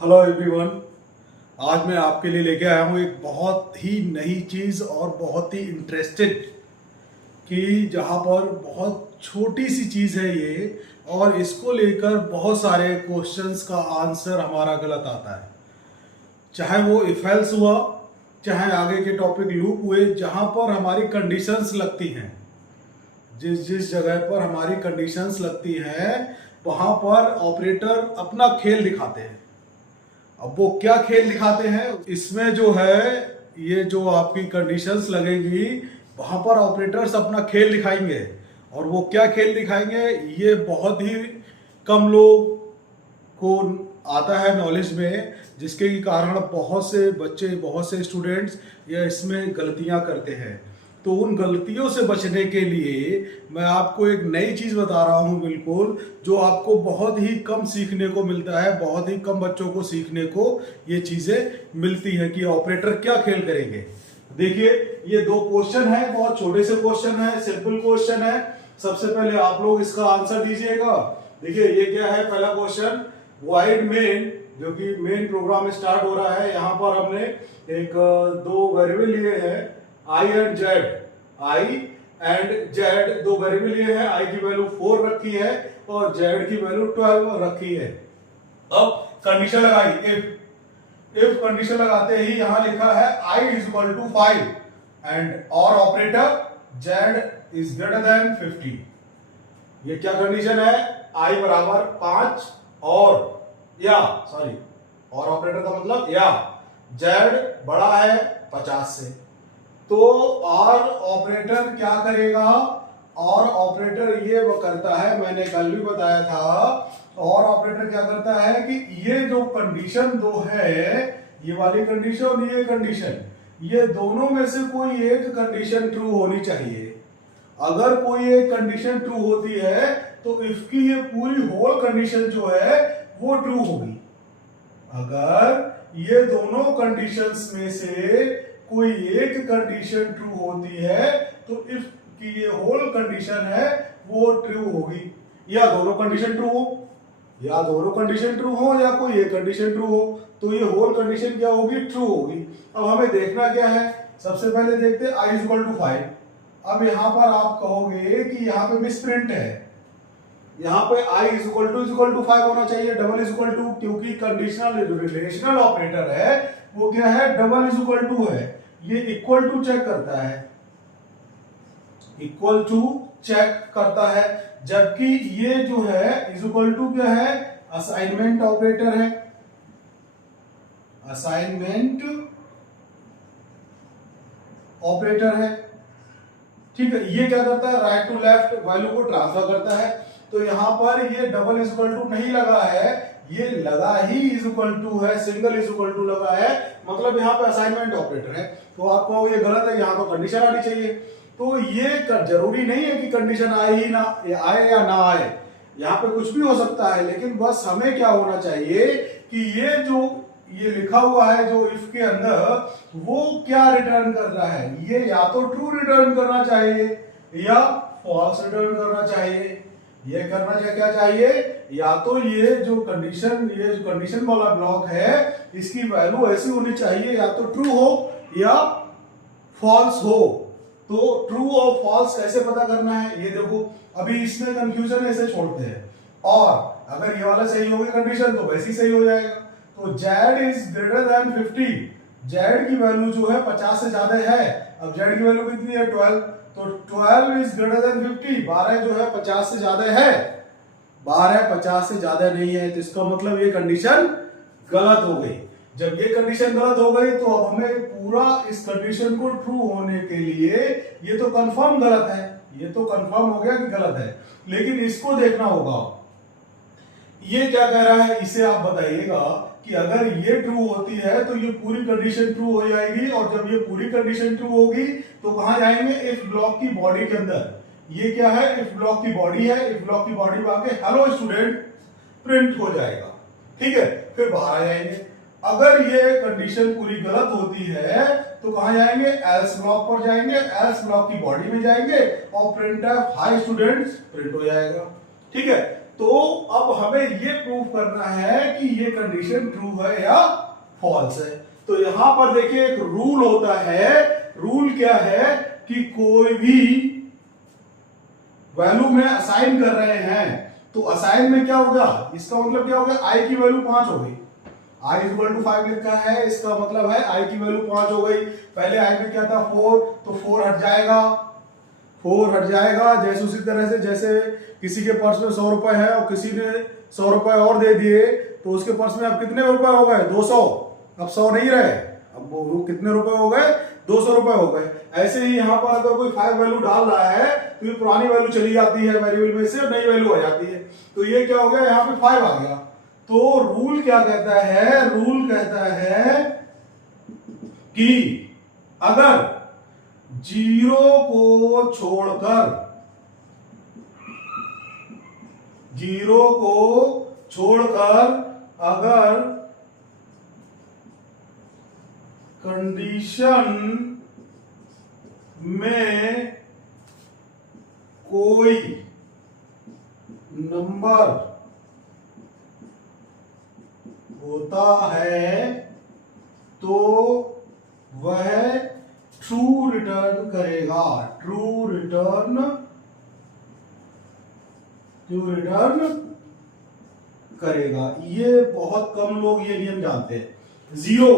Hello everyone. आज मैं आपके लिए लेके आया हूँ एक बहुत ही नई चीज़ और बहुत ही इंटरेस्टेड कि जहाँ पर बहुत छोटी सी चीज़ है ये, और इसको लेकर बहुत सारे क्वेश्चंस का आंसर हमारा गलत आता है। चाहे वो इफ एल्स हुआ, चाहे आगे के टॉपिक लूप हुए, जहाँ पर हमारी कंडीशंस लगती हैं, जिस जिस जगह पर हमारी कंडीशंस लगती हैं वहाँ पर ऑपरेटर अपना खेल दिखाते हैं। अब वो क्या खेल दिखाते हैं, इसमें जो है ये जो आपकी कंडीशंस लगेगी वहां पर ऑपरेटर्स अपना खेल दिखाएंगे। और वो क्या खेल दिखाएंगे ये बहुत ही कम लोग को आता है नॉलेज में, जिसके कारण बहुत से बच्चे, बहुत से स्टूडेंट्स ये इसमें गलतियां करते हैं। तो उन गलतियों से बचने के लिए मैं आपको एक नई चीज़ बता रहा हूं, बिल्कुल जो आपको बहुत ही कम सीखने को मिलता है, बहुत ही कम बच्चों को सीखने को ये चीज़ें मिलती हैं कि ऑपरेटर क्या खेल करेंगे। देखिए ये दो क्वेश्चन है, बहुत छोटे से क्वेश्चन है, सिंपल क्वेश्चन है। सबसे पहले आप लोग इसका आंसर दीजिएगा। देखिए ये क्या है, पहला क्वेश्चन, वाइड मेन, जो कि मेन प्रोग्राम स्टार्ट हो रहा है। यहाँ पर हमने एक दो वेरिएबल लिए हैं, I and Z. I and Z दो वेरिएबल लिए हैं, आई की वैल्यू 4 रखी है और जेड की वैल्यू 12 रखी है। अब कंडीशन लगाई, इफ कंडीशन लगाते ही यहां लिखा है I is equal to 5 and और operator Z is greater than 50। ये क्या कंडीशन है, आई बराबर 5 और ऑपरेटर का मतलब या जेड बड़ा है 50 से। तो और ऑपरेटर क्या करेगा, और ऑपरेटर ये वो करता है, मैंने कल भी बताया था, और ऑपरेटर क्या करता है कि ये जो कंडीशन दो है, ये वाली कंडीशन और ये कंडीशन, ये दोनों में से कोई एक कंडीशन ट्रू होनी चाहिए। अगर कोई एक कंडीशन ट्रू होती है तो इसकी ये पूरी होल कंडीशन जो है वो ट्रू होगी। अगर ये दोनों कंडीशंस में से कोई एक कंडीशन ट्रू होती है तो इफ की ये होल कंडीशन है वो ट्रू होगी। या दोनों कंडीशन ट्रू हो, या दोनों कंडीशन ट्रू हो, या कोई एक कंडीशन ट्रू हो, तो ये होल कंडीशन क्या होगी, ट्रू होगी। अब हमें देखना क्या है, सबसे पहले देखते हैं आई इज इक्वल टू 5। अब यहां पर आप कहोगे कि यहाँ पे मिसप्रिंट है, यहाँ पे i इज इक्वल टू 5 होना चाहिए, डबल इज इक्वल टू, क्योंकि कंडीशनल रिलेशनल ऑपरेटर है वो क्या है, डबल इज इक्वल टू है। ये इक्वल टू चेक करता है, इक्वल टू चेक करता है, जबकि ये जो है इज इक्वल टू क्या है, असाइनमेंट ऑपरेटर है, असाइनमेंट ऑपरेटर है। ठीक है, ये क्या करता है, राइट टू लेफ्ट वैल्यू को ट्रांसफर करता है। तो यहां पर ये डबल इज इक्वल टू नहीं लगा है, ये लगा ही इज इक्वल टू है, सिंगल इज इक्वल टू लगा है, मतलब यहाँ पे असाइनमेंट ऑपरेटर है। तो आपको ये गलत है, यहाँ तो कंडीशन आनी चाहिए। तो ये जरूरी नहीं है कि कंडीशन आए ही ना आए या ना आए, यहाँ पे कुछ भी हो सकता है, लेकिन बस हमें क्या होना चाहिए कि ये जो ये लिखा हुआ है जो इफ के अंदर वो क्या रिटर्न कर रहा है, ये या तो ट्रू रिटर्न करना चाहिए या फॉल्स रिटर्न करना चाहिए। ये करना क्या चाहिए, या तो ये जो कंडीशन वाला ब्लॉक है इसकी वैल्यू ऐसी होनी चाहिए, या तो ट्रू हो या फॉल्स हो। तो ट्रू और फॉल्स कैसे पता करना है, ये देखो अभी इसमें कंफ्यूजन है, इसे छोड़ते हैं। और अगर ये वाला सही होगी कंडीशन तो वैसी सही हो जाएगा। तो z is greater than 50, z की वैल्यू जो है 50 से ज्यादा है। अब z की वैल्यू कितनी है, 12, तो 12 इज ग्रेटर देन 50, 12 जो है 50 से ज्यादा है, 12 50 से ज्यादा नहीं है, तो इसका मतलब ये कंडीशन गलत हो गई। जब ये कंडीशन गलत हो गई तो अब हमें पूरा इस कंडीशन को ट्रू होने के लिए, ये तो कंफर्म गलत है, ये तो कंफर्म हो गया कि गलत है, लेकिन इसको देखना होगा ये क्या कह रहा है, इसे आप बताइएगा कि अगर ये ट्रू होती है तो ये पूरी कंडीशन ट्रू हो जाएगी, और जब ये पूरी कंडीशन ट्रू होगी तो कहां जाएंगे, इफ ब्लॉक की बॉडी के अंदर। ये क्या है, इफ ब्लॉक की बॉडी है, इफ ब्लॉक की बॉडी में आके हेलो स्टूडेंट प्रिंट हो जाएगा। ठीक है, फिर बाहर आ जाएंगे। अगर ये कंडीशन पूरी गलत होती है तो कहां जाएंगे, एल्स ब्लॉक पर जाएंगे, एल्स ब्लॉक की बॉडी में जाएंगे और प्रिंट हाई स्टूडेंट्स प्रिंट हो जाएगा। ठीक है, तो अब हमें ये प्रूव करना है कि ये कंडीशन ट्रू है या फॉल्स है। तो यहां पर देखिए एक रूल होता है। रूल क्या है कि कोई भी वैल्यू में असाइन कर रहे हैं तो असाइन में क्या होगा, इसका मतलब क्या होगा, आई की वैल्यू 5 हो गई। आई इक्वल टू 5 लिखा है, इसका मतलब है आई की वैल्यू 5 हो गई। पहले आई में क्या था 4, तो 4 हट जाएगा, 4 हट जाएगा। जैसे उसी तरह से जैसे किसी के पर्स में 100 रुपए है और किसी ने 100 रुपए और दे दिए तो उसके पर्स में अब कितने रुपए हो गए, 200। अब 100 नहीं रहे, अब वो कितने रुपए हो गए, 200 रुपए हो गए। ऐसे ही यहाँ पर अगर कोई 5 वैल्यू डाल रहा है तो ये पुरानी वैल्यू चली जाती है वेरिएबल में से, नई वैल्यू आ जाती है। तो ये क्या हो गया, यहाँ पे 5 आ गया। तो रूल क्या कहता है, रूल कहता है कि अगर 0 को छोड़कर अगर कंडीशन में कोई नंबर होता है तो वह ट्रू रिटर्न करेगा। ट्रू रिटर्न करेगा। ये बहुत कम लोग ये नियम जानते हैं। 0,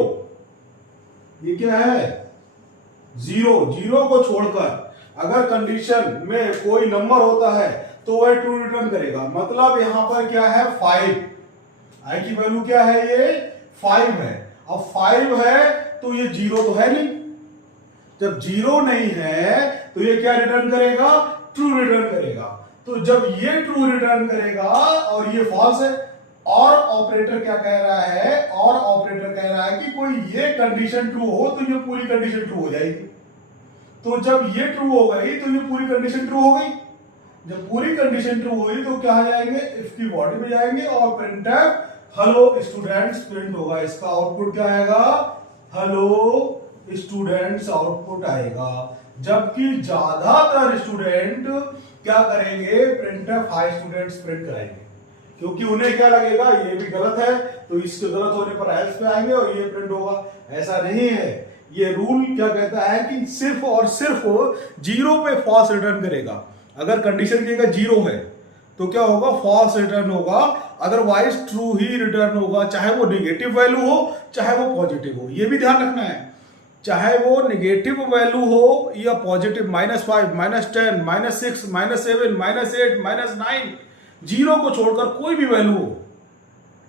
ये क्या है, 0 को छोड़कर अगर कंडीशन में कोई नंबर होता है तो वह ट्रू रिटर्न करेगा। मतलब यहां पर क्या है, 5, आई की वैल्यू क्या है, ये 5 है। अब 5 है तो ये 0 तो है नहीं। जब 0 नहीं है तो ये क्या रिटर्न करेगा, ट्रू रिटर्न करेगा। तो जब ये ट्रू रिटर्न करेगा और ये फॉल्स है, और ऑपरेटर क्या कह रहा है, और ऑपरेटर कह रहा है कि कोई ये कंडीशन ट्रू हो तो ये पूरी कंडीशन ट्रू हो जाएगी। तो जब ये ट्रू हो गई तो ये पूरी कंडीशन ट्रू हो गई। जब पूरी कंडीशन ट्रू हुई तो क्या जाएंगे, इफ की बॉडी में जाएंगे और प्रिंटफ हेलो स्टूडेंट्स प्रिंट होगा। इसका आउटपुट क्या आएगा, हेलो स्टूडेंट्स आउटपुट आएगा। जबकि ज्यादातर स्टूडेंट क्या करेंगे, प्रिंटफ हाई स्टूडेंट्स प्रिंट कराएंगे, क्योंकि उन्हें क्या लगेगा ये भी गलत है तो इसके गलत होने पर एल्स पे आएंगे और ये प्रिंट होगा। ऐसा नहीं है। ये रूल क्या कहता है कि सिर्फ और सिर्फ 0 पे फॉल्स रिटर्न करेगा। अगर कंडीशन की 0 है तो क्या होगा, फॉल्स रिटर्न होगा। अदरवाइज ट्रू ही रिटर्न होगा, चाहे वो नेगेटिव वैल्यू हो चाहे वो पॉजिटिव हो। ये भी ध्यान रखना है, चाहे वो नेगेटिव वैल्यू हो या पॉजिटिव, -5, -10, -6, -7, -8, -9, 0 को छोड़कर कोई भी वैल्यू हो,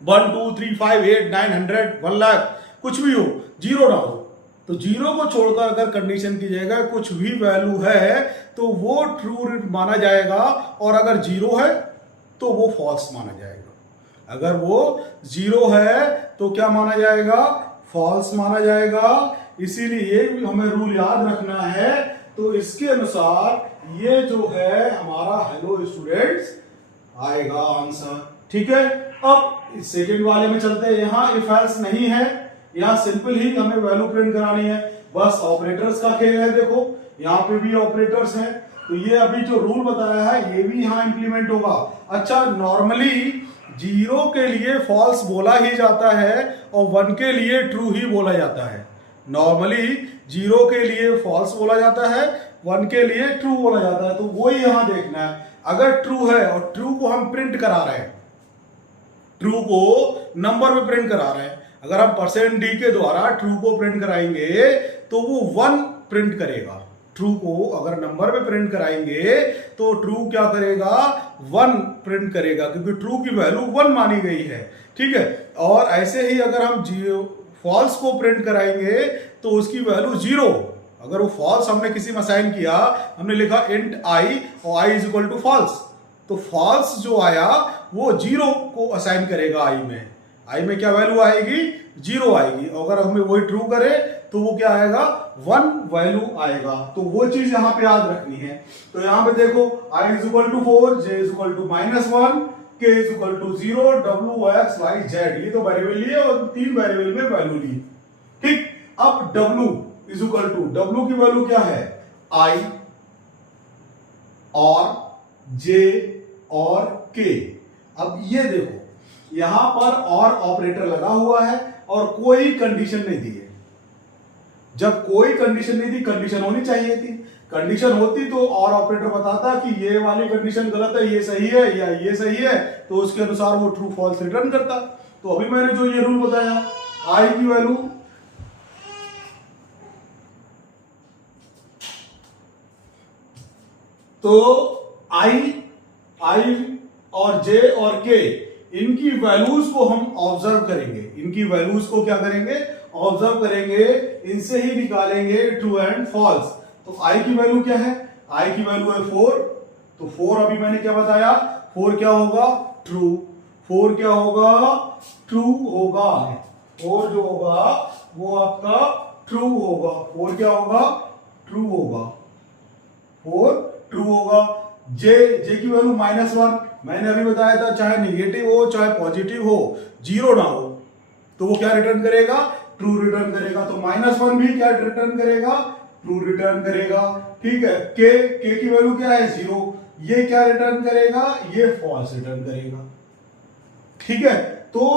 1, 2, 3, 5, 8, 9, 100, 1 लाख, कुछ भी हो, 0 ना हो। तो 0 को छोड़कर अगर कंडीशन की जगह कुछ भी वैल्यू है तो वो ट्रू माना जाएगा, और अगर 0 है तो वो फॉल्स माना जाएगा। अगर वो 0 है तो क्या माना जाएगा, फॉल्स माना जाएगा। इसीलिए हमें रूल याद रखना है। तो इसके अनुसार ये जो है हमारा हेलो स्टूडेंट्स आएगा आंसर। ठीक है, अब सेकंड वाले में चलते हैं। यहाँ इफ एल्स नहीं है, यहाँ सिंपल ही हमें वैल्यू प्रिंट करानी है, बस ऑपरेटर्स का खेल है। देखो यहाँ पे भी ऑपरेटर्स हैं, तो ये अभी जो रूल बताया है ये भी यहाँ इंप्लीमेंट होगा। अच्छा, नॉर्मली 0 के लिए फॉल्स बोला ही जाता है और 1 के लिए ट्रू ही बोला जाता है। नॉर्मली 0 के लिए फॉल्स बोला जाता है, 1 के लिए ट्रू बोला जाता है। तो वही यहां देखना है। अगर ट्रू है और ट्रू को हम प्रिंट करा रहे हैं, ट्रू को नंबर में प्रिंट करा रहे हैं, अगर हम %d के द्वारा ट्रू को प्रिंट कराएंगे तो वो 1 प्रिंट करेगा। ट्रू को अगर नंबर में प्रिंट कराएंगे तो ट्रू क्या करेगा, 1 प्रिंट करेगा, क्योंकि ट्रू की वैल्यू 1 मानी गई है। ठीक है, और ऐसे ही अगर हम फॉल्स को प्रिंट कराएंगे तो उसकी वैल्यू 0। अगर वो फॉल्स हमने किसी में असाइन किया, हमने लिखा इंट आई और i is equal to false, तो फॉल्स जो आया वो 0 को असाइन करेगा आई में। आई में क्या वैल्यू आएगी, 0 आएगी। अगर हमें वही ट्रू करे तो वो क्या आएगा, 1 वैल्यू आएगा। तो वो चीज यहां पे याद रखनी है। तो यहां पे देखो i is equal to 4, j is equal to -1, k is equal to 0, w x y z, ये तो वेरिएबल लिए और 3 वेरिएबल में वैल्यू ली। ठीक, अब w is equal to, w की वैल्यू क्या है, i और j और k। अब ये देखो यहां पर और ऑपरेटर लगा हुआ है और कोई कंडीशन नहीं दी है। जब कोई कंडीशन नहीं दी, कंडीशन होनी चाहिए थी। कंडीशन होती तो और ऑपरेटर बताता कि ये वाली कंडीशन गलत है, ये सही है या ये सही है, तो उसके अनुसार वो ट्रू फॉल्स रिटर्न करता। तो अभी मैंने जो ये रूल बताया, आई की वैल्यू तो आई और जे और के, इनकी वैल्यूज को हम ऑब्जर्व करेंगे। इनकी वैल्यूज को क्या करेंगे? ऑब्जर्व करेंगे, इनसे ही निकालेंगे ट्रू एंड फॉल्स। तो आई की वैल्यू क्या है? आई की वैल्यू है 4। तो 4 अभी मैंने क्या बताया? 4 क्या होगा? ट्रू। 4 क्या होगा? ट्रू होगा। 4 जो होगा वो आपका ट्रू होगा। 4 क्या होगा? ट्रू होगा। 4 ट्रू होगा। जे की वैल्यू -1, मैंने अभी बताया था चाहे निगेटिव हो चाहे पॉजिटिव हो, जीरो ना हो तो वो क्या रिटर्न करेगा? ट्रू रिटर्न करेगा। तो -1 भी क्या रिटर्न करेगा? ट्रू रिटर्न करेगा। ठीक है। के की वैल्यू क्या है? 0। ये क्या रिटर्न करेगा? ये फॉल्स रिटर्न करेगा। ठीक है। तो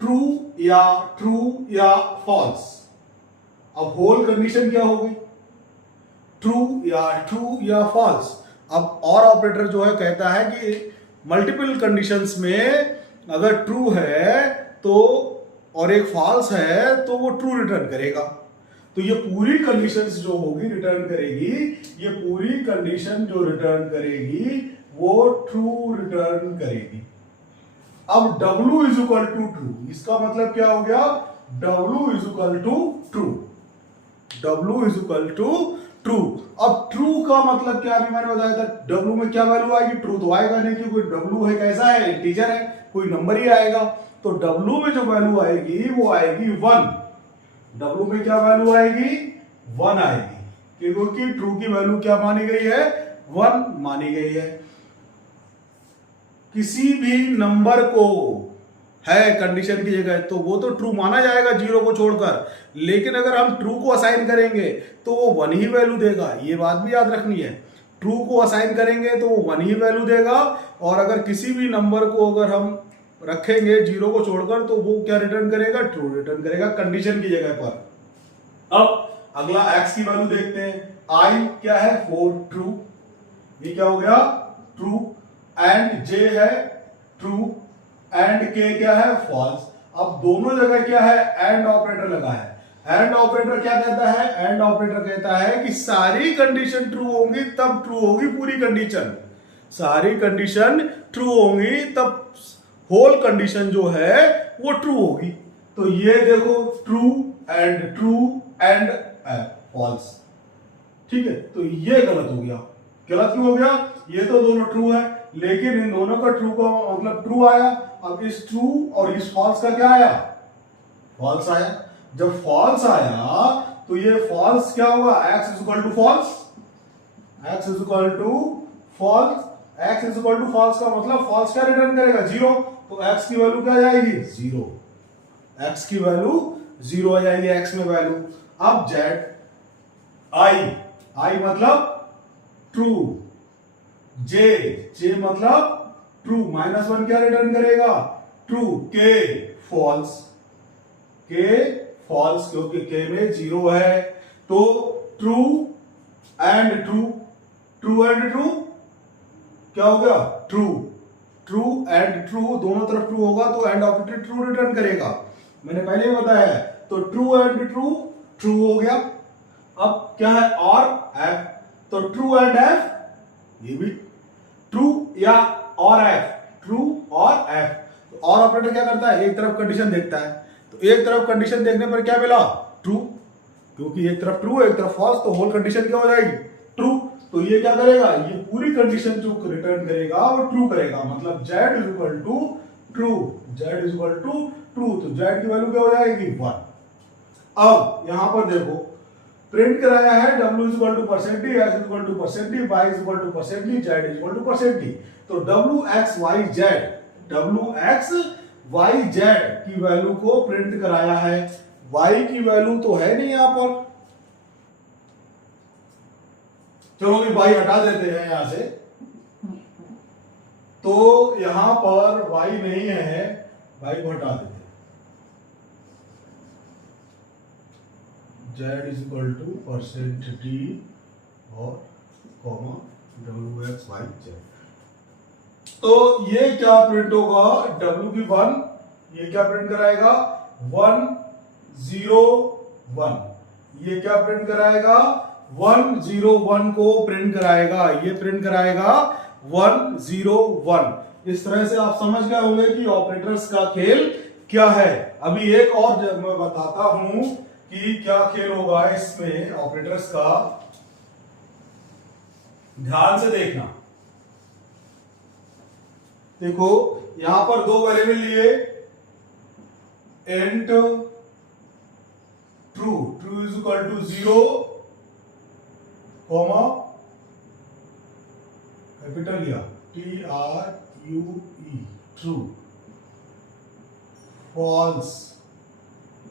ट्रू या फॉल्स। अब होल कंडीशन क्या होगी? ट्रू या फॉल्स। अब और ऑपरेटर जो है कहता है कि मल्टीपल कंडीशंस में अगर ट्रू है तो और एक फॉल्स है तो वो ट्रू रिटर्न करेगा। तो ये पूरी कंडीशंस जो होगी रिटर्न करेगी, ये पूरी कंडीशन जो रिटर्न करेगी वो ट्रू रिटर्न करेगी। अब W is equal to true, इसका मतलब क्या हो गया? W is equal to true. W is equal to true. अब ट्रू का मतलब क्या? अभी मैंने बताया था W में क्या वैल्यू आएगी? ट्रू तो आएगा नहीं क्योंकि W है कैसा है? इंटीजर है, कोई नंबर ही आएगा। तो W में जो वैल्यू आएगी वो आएगी 1। W में क्या वैल्यू आएगी? 1 आएगी क्योंकि ट्रू की वैल्यू क्या मानी गई है? 1 मानी गई है। किसी भी नंबर को है कंडीशन की जगह तो वो तो ट्रू माना जाएगा 0 को छोड़कर, लेकिन अगर हम ट्रू को असाइन करेंगे तो वो 1 ही वैल्यू देगा। ये बात भी याद रखनी है। ट्रू को असाइन करेंगे तो वो 1 ही वैल्यू देगा, और अगर किसी भी नंबर को अगर हम रखेंगे 0 को छोड़कर तो वो क्या रिटर्न करेगा? ट्रू रिटर्न करेगा कंडीशन की जगह पर। अब अगला x की वैल्यू देखते हैं। i क्या है? 4 ट्रू। ये क्या हो गया? ट्रू। एंड j है ट्रू एंड k क्या है? फॉल्स। अब दोनों जगह क्या है? एंड ऑपरेटर लगा है। एंड ऑपरेटर क्या कहता है? एंड ऑपरेटर कहता है कि सारी कंडीशन ट्रू होंगी तब ट्रू होगी पूरी कंडीशन। सारी कंडीशन ट्रू होंगी तब होल कंडीशन जो है वो ट्रू होगी। तो ये देखो ट्रू एंड फॉल्स। ठीक है। तो ये गलत हो गया। गलत क्यों हो गया? ये तो दोनों ट्रू है, लेकिन इन दोनों का ट्रू का मतलब ट्रू आया। अब इस ट्रू और इस फॉल्स का क्या आया? फॉल्स आया। जब फॉल्स आया तो ये फॉल्स क्या होगा? x is equal to false. x is equal to false. x is equal to false का मतलब फॉल्स क्या रिटर्न करेगा? 0। तो x की वैल्यू क्या आ जाएगी? 0। x की वैल्यू 0 आ जाएगी x में वैल्यू। अब z i मतलब ट्रू, j मतलब ट्रू, -1 क्या रिटर्न करेगा? ट्रू। k फॉल्स, क्योंकि k में 0 है। तो ट्रू एंड ट्रू क्या हो गया? ट्रू एंड ट्रू, दोनों तरफ ट्रू होगा तो एंड ऑपरेटर ट्रू रिटर्न करेगा। मैंने पहले ही बताया है। तो ट्रू एंड ट्रू हो गया। अब क्या है? और f, तो ट्रू एंड f, ये भी ट्रू या और f, ट्रू और f। तो और ऑपरेटर क्या करता है? एक तरफ कंडीशन देखता है। तो एक तरफ कंडीशन देखने पर क्या मिला? ट्रू, क्योंकि एक तरफ ट्रू एक तरफ फॉल्स, तो होल कंडीशन क्या हो जाएगी? ट्रू। तो ये क्या करेगा? ये पूरी कंडीशन जो रिटर्न करेगा वो ट्रू करेगा। मतलब z is equal to true, तो z की वैल्यू क्या हो जाएगी? 1। अब यहां पर देखो प्रिंट कराया है w is equal to %d, x is equal to %d, y is equal to %d, z is equal to %d। तो wx y z की वैल्यू को प्रिंट कराया है। y की वैल्यू तो है नहीं यहां पर, चलो y हटा देते हैं यहां से। तो यहां पर y नहीं है, y को हटा देते हैं, z is equal two percent d और कॉमा wxyz। तो ये क्या प्रिंट होगा, w की 1, ये क्या प्रिंट कराएगा 1 0 1, ये क्या प्रिंट कराएगा 1 0 1 को प्रिंट कराएगा, ये प्रिंट कराएगा 1 0 1। इस तरह से आप समझ गए होंगे कि ऑपरेटर्स का खेल क्या है। अभी एक और मैं बताता हूं कि क्या खेल होगा इसमें ऑपरेटर्स का, ध्यान से देखना। देखो यहां पर दो वेरिएबल लिए, int true, true is equal to 0 comma capital लिया TRUE true, false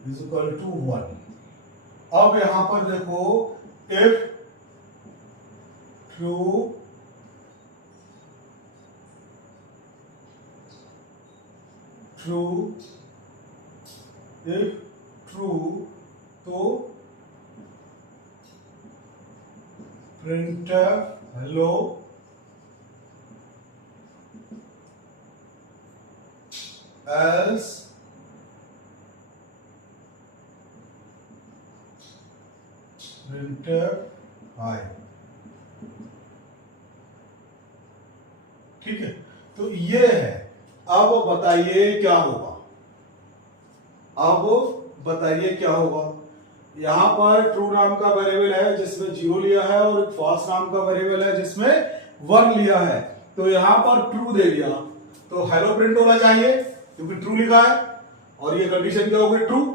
is equal to 1। अब यहां पर देखो if true true, if true तो print hello else print hi. ठीक है, तो ये है। अब बताइए क्या होगा, अब बताइए क्या होगा। यहां पर ट्रू नाम का वेरिएबल है जिसमें 0 लिया है और एक फॉल्स नाम का वेरिएबल है जिसमें 1 लिया है। तो यहां पर ट्रू दे दिया तो हेलो प्रिंट होना चाहिए क्योंकि ट्रू लिखा है, और ये कंडीशन क्या होगी ट्रू,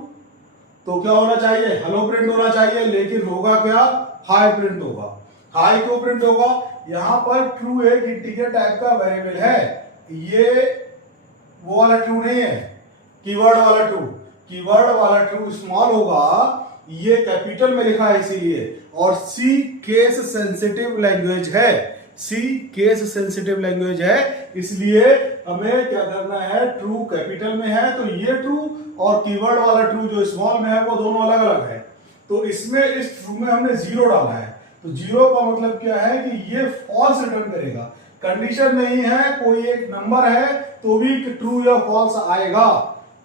तो क्या होना चाहिए हेलो प्रिंट होना चाहिए, लेकिन होगा क्या हाई प्रिंट होगा। हाई क्यों प्रिंट होगा, यहां पर ट्रू एक इंटीजर टाइप का वेरिएबल है, ये वो वाला ट्रू नहीं है, कीवर्ड वाला ट्रू। कीवर्ड वाला ट्रू स्मॉल होगा, ये कैपिटल में लिखा है इसीलिए, और सी केस सेंसिटिव लैंग्वेज है, सी केस सेंसिटिव लैंग्वेज है, इसलिए हमें क्या करना है, ट्रू कैपिटल में है तो ये ट्रू, और कीवर्ड वाला ट्रू जो स्मॉल में है वो दोनों अलग अलग है। तो इसमें इस ट्रू में हमने 0 डाला है, तो 0 का मतलब क्या है कि ये फॉल्स रिटर्न करेगा। कंडीशन नहीं है, कोई एक नंबर है तो भी ट्रू या फॉल्स आएगा,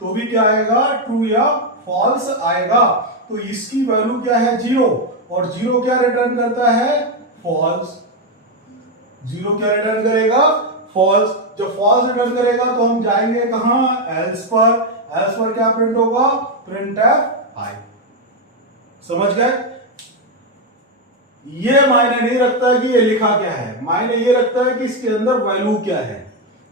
तो भी क्या आएगा ट्रू या फॉल्स आएगा। तो इसकी वैल्यू क्या है 0, और 0 क्या रिटर्न करता है फॉल्स, 0 क्या रिटर्न करेगा फॉल्स। जब फॉल्स रिटर्न करेगा तो हम जाएंगे कहां एल्स पर, एल्स पर क्या प्रिंट होगा प्रिंटफ आई। समझ गए, ये मायने नहीं रखता कि ये लिखा क्या है, मायने ये रखता है कि इसके अंदर वैल्यू क्या है।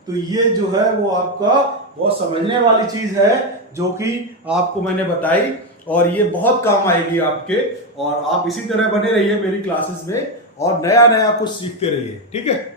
तो ये जो है वो आपका बहुत समझने वाली चीज है जो कि आपको मैंने बताई, और ये बहुत काम आएगी आपके, और आप इसी तरह बने रहिए मेरी क्लासेस में और नया नया कुछ सीखते रहिए। ठीक है।